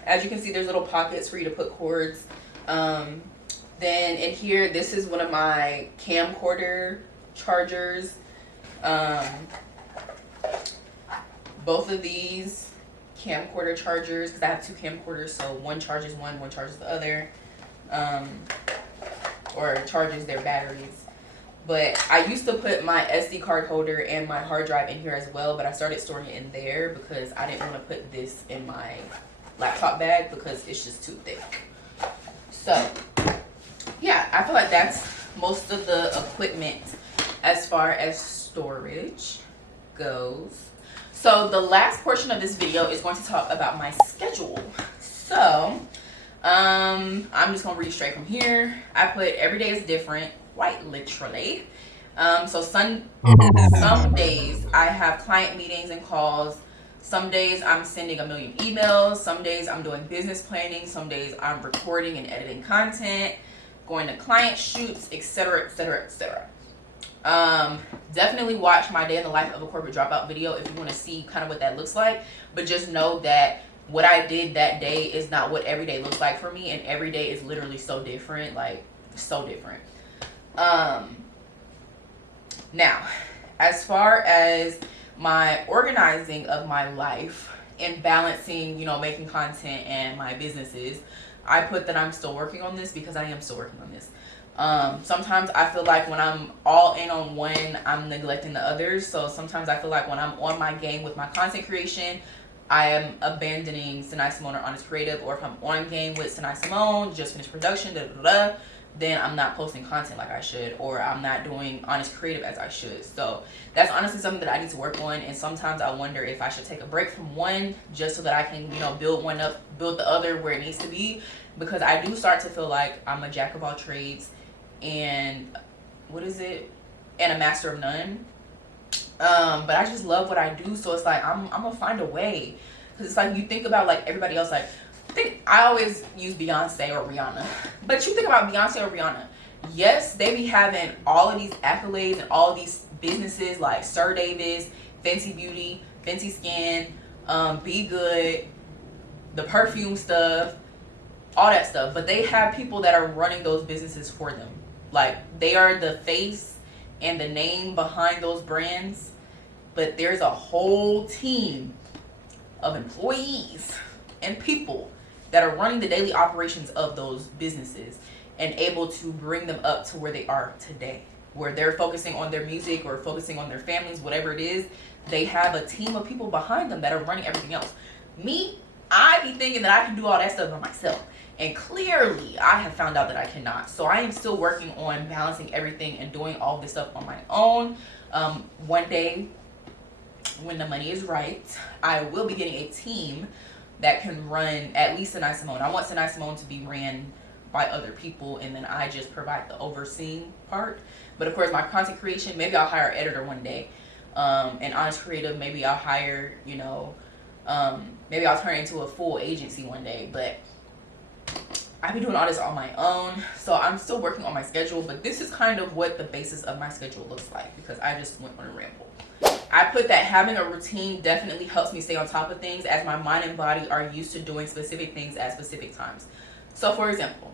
As you can see, there's little pockets for you to put cords. Then in here, this is one of my camcorder chargers. Both of these camcorder chargers, because I have two camcorders, so one charges one charges the other, or charges their batteries. But I used to put my SD card holder and my hard drive in here as well, but I started storing it in there because I didn't want to put this in my laptop bag because it's just too thick. So yeah, I feel like that's most of the equipment as far as storage goes. So the last portion of this video is going to talk about my schedule. So I'm just gonna read straight from here. I put every day is different, quite literally. So some days I have client meetings and calls. Some days I'm sending a million emails. Some days I'm doing business planning. Some days I'm recording and editing content, going to client shoots, etc., etc., etc. Definitely watch my day in the life of a corporate dropout video if you want to see kind of what that looks like. But just know that what I did that day is not what every day looks like for me, and every day is literally so different, like so different. Now, as far as my organizing of my life and balancing, you know, making content and my businesses, I put that I'm still working on this because I am still working on this. Sometimes I feel like when I'm all in on one, I'm neglecting the others. So sometimes I feel like when I'm on my game with my content creation, I am abandoning Synai, Symone, or IANYS Creative, or if I'm on game with Synai, Symone, just finished production, then I'm not posting content like I should, or I'm not doing IANYS Creative as I should. So that's honestly something that I need to work on, and sometimes I wonder if I should take a break from one just so that I can, build one up, build the other where it needs to be, because I do start to feel like I'm a jack of all trades and a master of none. But I just love what I do, so it's like I'm gonna find a way, because it's like you think about like everybody else. Like I always use Beyonce or Rihanna, but you think about Beyonce or Rihanna, yes, they be having all of these accolades and all of these businesses like Sir Davis, Fenty Beauty, Fenty Skin, Be Good, the perfume stuff, all that stuff, but they have people that are running those businesses for them. Like they are the face and the name behind those brands, but there's a whole team of employees and people that are running the daily operations of those businesses and able to bring them up to where they are today, where they're focusing on their music or focusing on their families, whatever it is. They have a team of people behind them that are running everything else. Me, I be thinking that I can do all that stuff by myself, and clearly I have found out that I cannot. So I am still working on balancing everything and doing all this stuff on my own. One day when the money is right, I will be getting a team that can run at least Synai, Symone. I want Synai, Symone to be ran by other people, and then I just provide the overseeing part. But of course, my content creation, maybe I'll hire an editor one day. And IANYS Creative, maybe I'll hire, maybe I'll turn it into a full agency one day. But I've been doing all this on my own, so I'm still working on my schedule. But this is kind of what the basis of my schedule looks like, because I just went on a ramble. I put that having a routine definitely helps me stay on top of things, as my mind and body are used to doing specific things at specific times. So for example,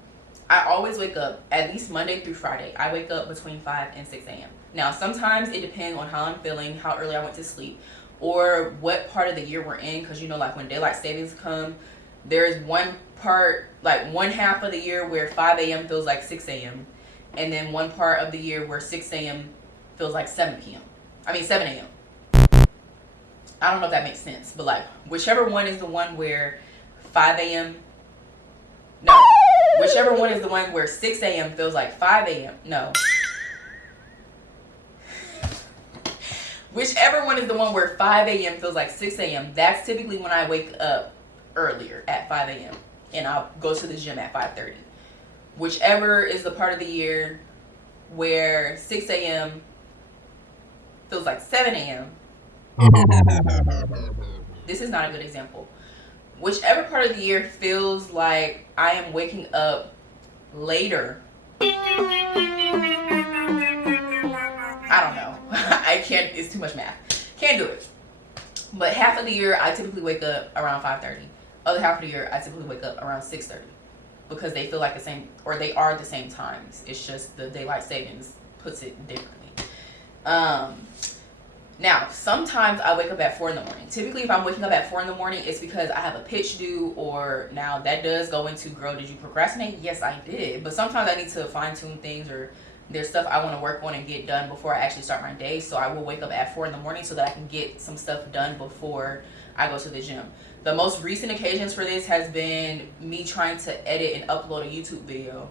I always wake up, at least Monday through Friday, I wake up between 5 and 6 a.m. Now, sometimes it depends on how I'm feeling, how early I went to sleep, or what part of the year we're in, because like when daylight savings come, there's one part, like one half of the year where 5 a.m. feels like 6 a.m. and then one part of the year where 6 a.m. feels like 7 a.m. I don't know if that makes sense, but like whichever one is the one where 5 a.m. No, whichever one is the one where 6 a.m. feels like 5 a.m. No. Whichever one is the one where 5 a.m. feels like 6 a.m. That's typically when I wake up earlier at 5 a.m. and I'll go to the gym at 5:30. Whichever is the part of the year where 6 a.m. feels like 7 a.m. This is not a good example. Whichever part of the year feels like I am waking up later. I don't know. I can't, it's too much math. Can't do it. But half of the year, I typically wake up around 5:30. Other half of the year, I typically wake up around 6:30. Because they feel like the same, or they are the same times. It's just the daylight savings puts it differently. Now, sometimes I wake up at 4 in the morning. Typically, if I'm waking up at 4 in the morning, it's because I have a pitch due, or now that does go into, girl, did you procrastinate? Yes, I did. But sometimes I need to fine tune things, or there's stuff I want to work on and get done before I actually start my day. So I will wake up at 4 in the morning so that I can get some stuff done before I go to the gym. The most recent occasions for this has been me trying to edit and upload a YouTube video.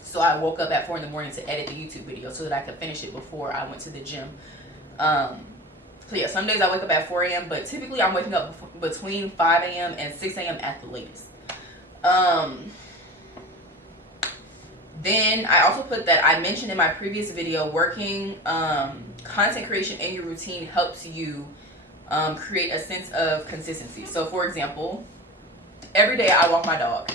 So I woke up at 4 in the morning to edit the YouTube video so that I could finish it before I went to the gym. So yeah, some days I wake up at 4 a.m., but typically I'm waking up between 5 a.m. and 6 a.m. at the latest. Then I also put that I mentioned in my previous video, working content creation in your routine helps you create a sense of consistency. So for example, every day I walk my dog,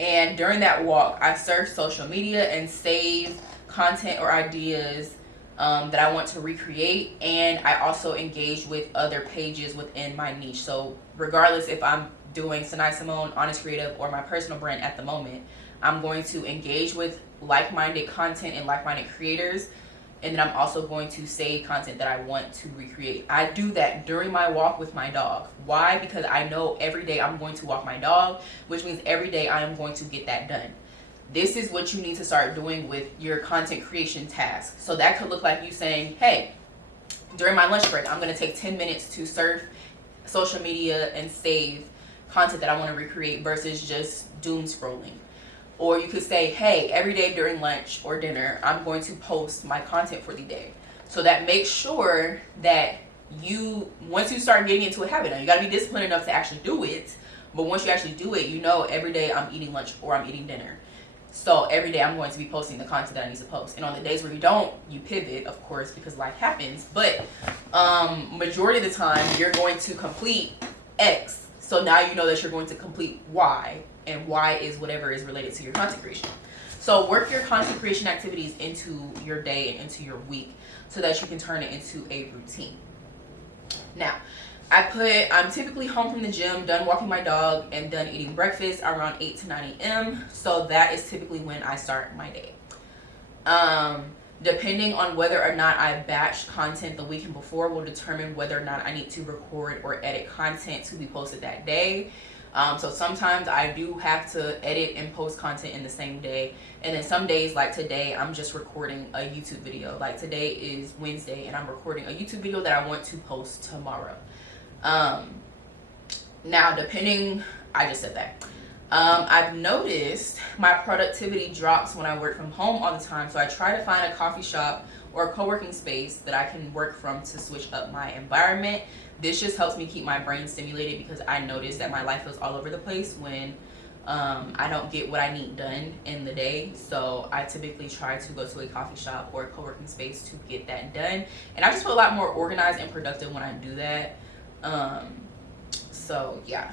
and during that walk I search social media and save content or ideas that I want to recreate, and I also engage with other pages within my niche. So regardless if I'm doing Synai, Symone, IANYS Creative, or my personal brand at the moment, I'm going to engage with like-minded content and like-minded creators, and then I'm also going to save content that I want to recreate. I do that during my walk with my dog. Why? Because I know every day I'm going to walk my dog, which means every day I am going to get that done. This is what you need to start doing with your content creation task. So that could look like you saying, hey, during my lunch break, I'm going to take 10 minutes to surf social media and save content that I want to recreate versus just doom scrolling. Or you could say, hey, every day during lunch or dinner, I'm going to post my content for the day. So that makes sure that once you start getting into a habit, now you got to be disciplined enough to actually do it. But once you actually do it, you know every day I'm eating lunch or I'm eating dinner. So every day I'm going to be posting the content that I need to post. And on the days where you don't, you pivot, of course, because life happens. But majority of the time, you're going to complete X. So now you know that you're going to complete Y. And Y is whatever is related to your content creation. So work your content creation activities into your day and into your week so that you can turn it into a routine. Now, I'm typically home from the gym, done walking my dog, and done eating breakfast around 8 to 9 a.m. So that is typically when I start my day. Depending on whether or not I batch content the weekend before will determine whether or not I need to record or edit content to be posted that day. So sometimes I do have to edit and post content in the same day. And then some days, like today, I'm just recording a YouTube video. Like today is Wednesday and I'm recording a YouTube video that I want to post tomorrow. Now I just said that. I've noticed my productivity drops when I work from home all the time. So I try to find a coffee shop or a co-working space that I can work from to switch up my environment. This just helps me keep my brain stimulated because I notice that my life feels all over the place when I don't get what I need done in the day. So I typically try to go to a coffee shop or a co-working space to get that done. And I just feel a lot more organized and productive when I do that. So yeah.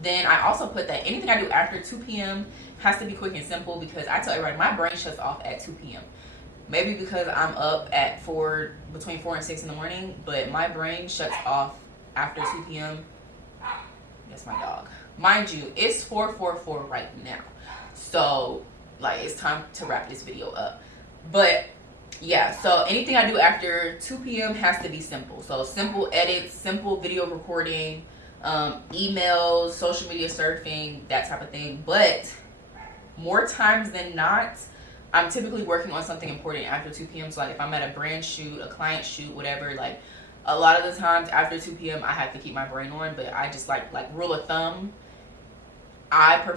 Then I also put that anything I do after 2 p.m. has to be quick and simple because I tell everybody my brain shuts off at 2 p.m. Maybe because I'm up at between 4 and 6 in the morning, but my brain shuts off after 2 p.m. That's my dog. Mind you, it's 4:44 right now. So like it's time to wrap this video up. But yeah, so anything I do after 2 p.m. has to be simple. So simple edits, simple video recording, emails, social media surfing, that type of thing. But more times than not, I'm typically working on something important after 2 p.m. So like if I'm at a brand shoot, a client shoot, whatever, like a lot of the times after 2 p.m. I have to keep my brain on. But I just like rule of thumb, I would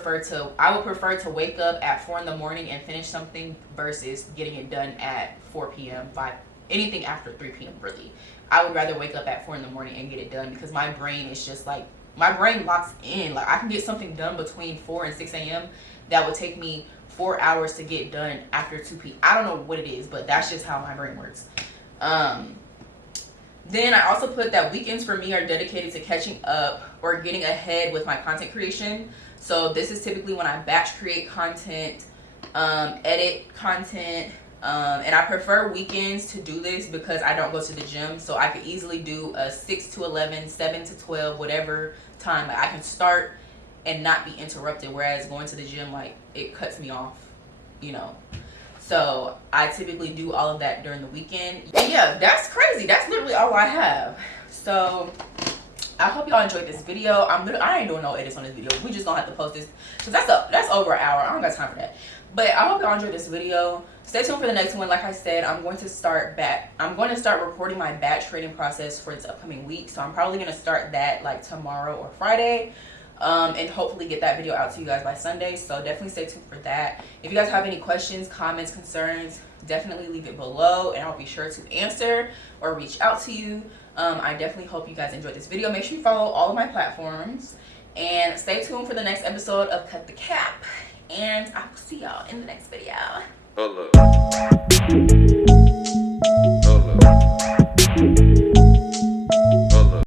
prefer to wake up at 4 in the morning and finish something versus getting it done at 4 p.m., 5, anything after 3 p.m. really. I would rather wake up at 4 in the morning and get it done because my brain is just like, my brain locks in. Like I can get something done between 4 and 6 a.m. that would take me 4 hours to get done after 2 p.m. I don't know what it is, but that's just how my brain works. Then I also put that weekends for me are dedicated to catching up or getting ahead with my content creation. So this is typically when I batch create content, edit content, and I prefer weekends to do this because I don't go to the gym. So I could easily do a 6 to 11, 7 to 12, whatever time. Like I can start and not be interrupted, whereas going to the gym, like it cuts me off, you know. So I typically do all of that during the weekend. And yeah, that's crazy. That's literally all I have. So I hope y'all enjoyed this video. I ain't doing no edits on this video. We just gonna have to post this because that's over an hour. I don't got time for that. But I hope y'all enjoyed this video. Stay tuned for the next one. Like I said, I'm going to start recording my batch trading process for this upcoming week. So I'm probably gonna start that like tomorrow or Friday. And hopefully get that video out to you guys by Sunday. So definitely stay tuned for that. If you guys have any questions, comments, concerns, definitely leave it below and I'll be sure to answer or reach out to you. I definitely hope you guys enjoyed this video. Make sure you follow all of my platforms and stay tuned for the next episode of Cut the Cap. And I will see y'all in the next video. Hold up. Hold up.